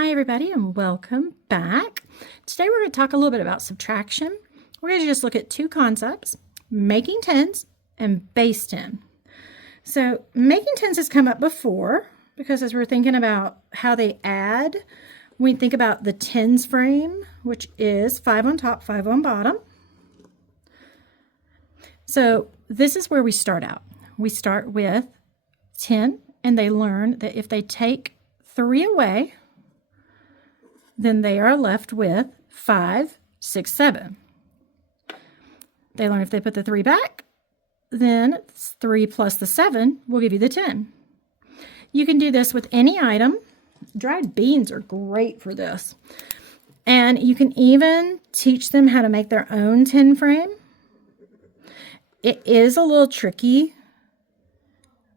Hi everybody and welcome back. Today we're going to talk a little bit about subtraction. We're going to just look at two concepts, making tens and base 10. So making tens has come up before because as we're thinking about how they add, we think about the tens frame, which is 5 on top, 5 on bottom. So this is where we start out. We start with 10 and they learn that if they take 3 away, then they are left with 5, 6, 7. They learn if they put the 3 back, then 3 plus the 7 will give you the 10. You can do this with any item. Dried beans are great for this. And you can even teach them how to make their own 10 frame. It is a little tricky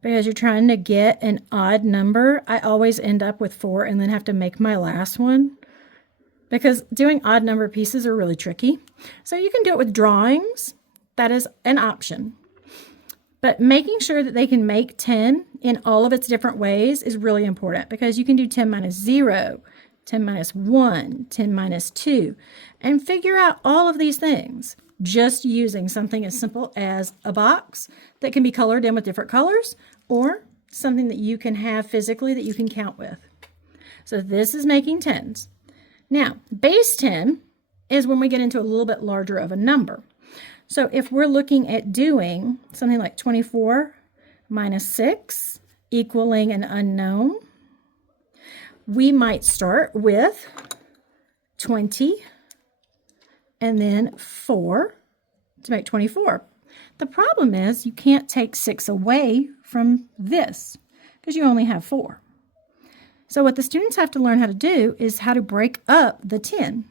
because you're trying to get an odd number. I always end up with 4 and then have to make my last one, because doing odd number pieces are really tricky. So you can do it with drawings. That is an option. But making sure that they can make 10 in all of its different ways is really important, because you can do 10 minus 0, 10 minus 1, 10 minus 2, and figure out all of these things just using something as simple as a box that can be colored in with different colors, or something that you can have physically that you can count with. So this is making tens. Now, base 10 is when we get into a little bit larger of a number. So if we're looking at doing something like 24 minus 6 equaling an unknown, we might start with 20 and then 4 to make 24. The problem is you can't take 6 away from this because you only have 4. So what the students have to learn how to do is how to break up the 10.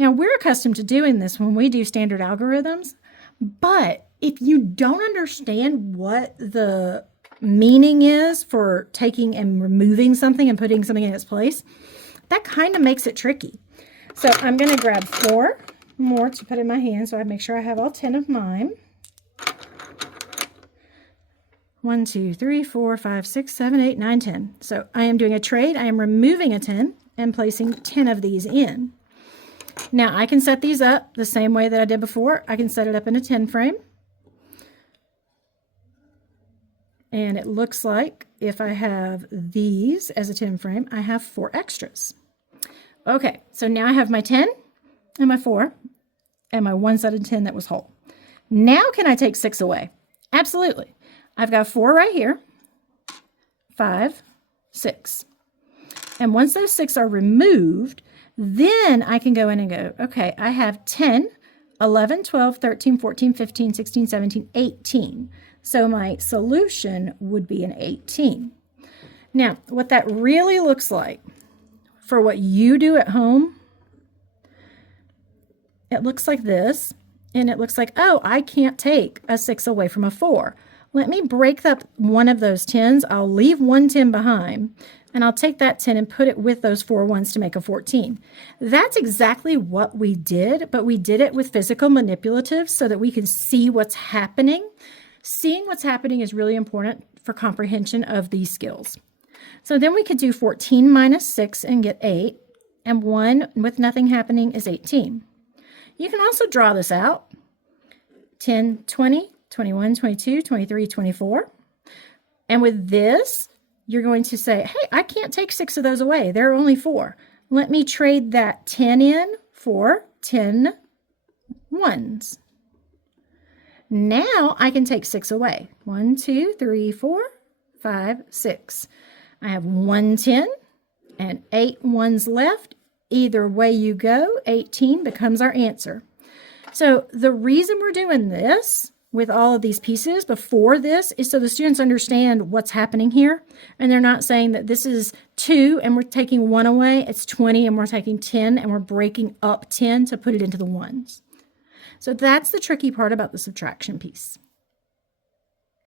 Now, we're accustomed to doing this when we do standard algorithms, but if you don't understand what the meaning is for taking and removing something and putting something in its place, that kind of makes it tricky. So I'm going to grab 4 more to put in my hand so I make sure I have all 10 of mine. 1, 2, 3, 4, 5, 6, 7, 8, 9, 10. So I am doing a trade. I am removing a 10 and placing 10 of these in. Now I can set these up the same way that I did before. I can set it up in a 10 frame. And it looks like if I have these as a 10 frame, I have 4 extras. Okay, so now I have my 10 and my 4 and my one set of 10 that was whole. Now can I take 6 away? Absolutely. I've got 4 right here, 5, 6. And once those 6 are removed, then I can go in and go, okay, I have 10, 11, 12, 13, 14, 15, 16, 17, 18. So my solution would be an 18. Now, what that really looks like for what you do at home, it looks like this, and it looks like, oh, I can't take a 6 away from a 4. Let me break up one of those 10s. I'll leave one 10 behind, and I'll take that 10 and put it with those 4 ones to make a 14. That's exactly what we did, but we did it with physical manipulatives so that we can see what's happening. Seeing what's happening is really important for comprehension of these skills. So then we could do 14 minus 6 and get 8, and 1 with nothing happening is 18. You can also draw this out. 10, 20, 21, 22, 23, 24. And with this, you're going to say, hey, I can't take 6 of those away. There are only 4. Let me trade that 10 in for 10 ones. Now I can take 6 away. 1, 2, 3, 4, 5, 6. I have 1 10 and 8 ones left. Either way you go, 18 becomes our answer. So the reason we're doing this with all of these pieces before this is so the students understand what's happening here, and they're not saying that this is 2 and we're taking 1 away, it's 20 and we're taking 10 and we're breaking up 10 to put it into the ones. So that's the tricky part about the subtraction piece.